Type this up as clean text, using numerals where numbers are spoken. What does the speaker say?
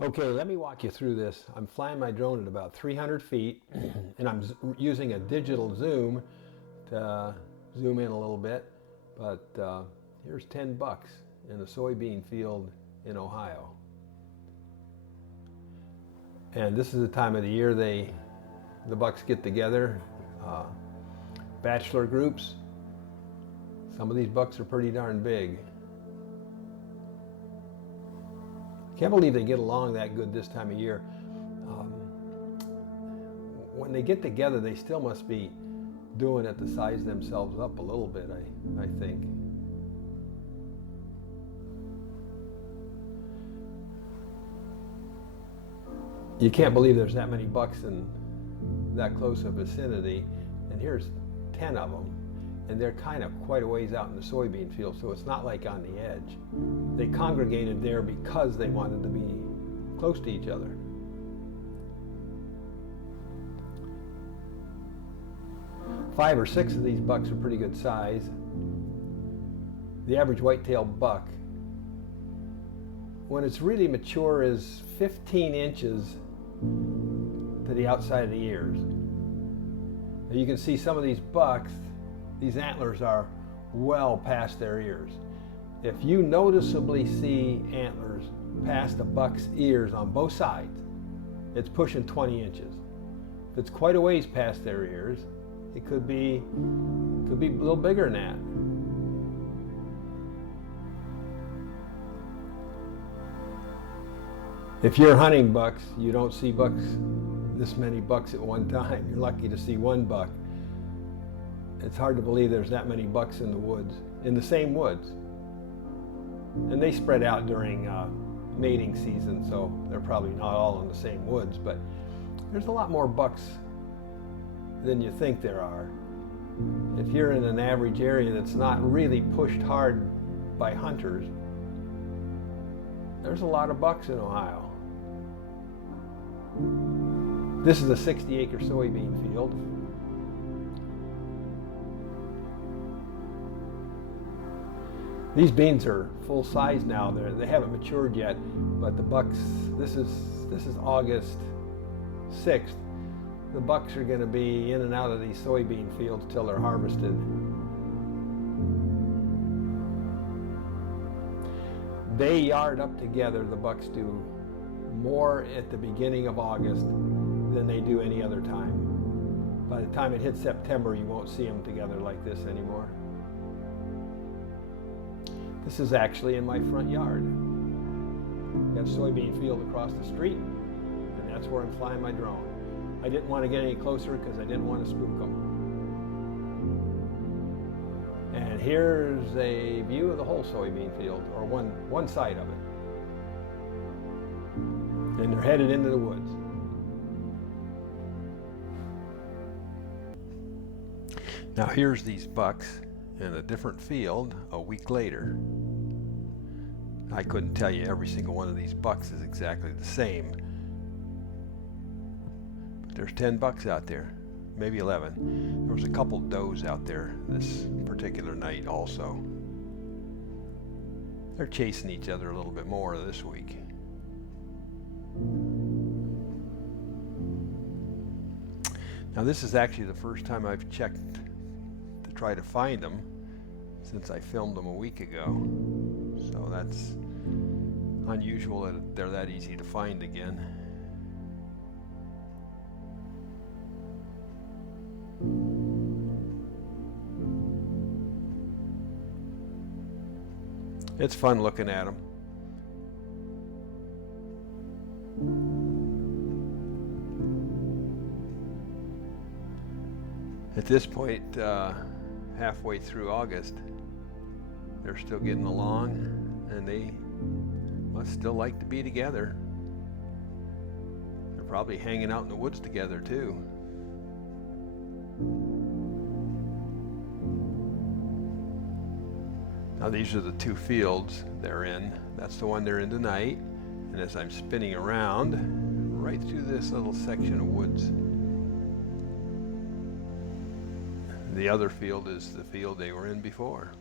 Okay, let me walk you through this. I'm flying my drone at about 300 feet and I'm using a digital zoom to zoom in a little bit. But here's 10 bucks in a soybean field in Ohio. And this is the time of the year the bucks get together, bachelor groups. Some of these bucks are pretty darn big. Can't believe they get along that good this time of year. When they get together, they still must be doing it to size themselves up a little bit, I think. You can't believe there's that many bucks in that close a vicinity, and here's 10 of them. And they're kind of quite a ways out in the soybean field, so it's not like on the edge. They congregated there because they wanted to be close to each other. Five or six of these bucks are pretty good size. The average whitetail buck, when it's really mature, is 15 inches to the outside of the ears. Now you can see some of these bucks, these antlers are well past their ears. If you noticeably see antlers past a buck's ears on both sides, it's pushing 20 inches. If it's quite a ways past their ears, it could be a little bigger than that. If you're hunting bucks, you don't see this many bucks at one time. You're lucky to see one buck. It's hard to believe there's that many bucks in the woods, in the same woods. And they spread out during mating season, so they're probably not all in the same woods, but there's a lot more bucks than you think there are. If you're in an average area that's not really pushed hard by hunters, there's a lot of bucks in Ohio. This is a 60-acre soybean field. These beans are full size now. They haven't matured yet, but the bucks, this is August 6th. The bucks are going to be in and out of these soybean fields till they're harvested. They yard up together, the bucks do, more at the beginning of August than they do any other time. By the time it hits September, you won't see them together like this anymore. This is actually in my front yard. Got a soybean field across the street, and that's where I'm flying my drone. I didn't want to get any closer because I didn't want to spook them. And here's a view of the whole soybean field, or one side of it. And they're headed into the woods. Now here's these bucks in a different field a week later. I couldn't tell you every single one of these bucks is exactly the same. But there's 10 bucks out there, maybe 11. There was a couple does out there this particular night also. They're chasing each other a little bit more this week. Now this is actually the first time I've checked to try to find them since I filmed them a week ago. So that's unusual that they're that easy to find again. It's fun looking at them. At this point, halfway through August, they're still getting along, and they must still like to be together. They're probably hanging out in the woods together too. Now these are the two fields they're in. That's the one they're in tonight. And as I'm spinning around, right through this little section of woods, the other field is the field they were in before.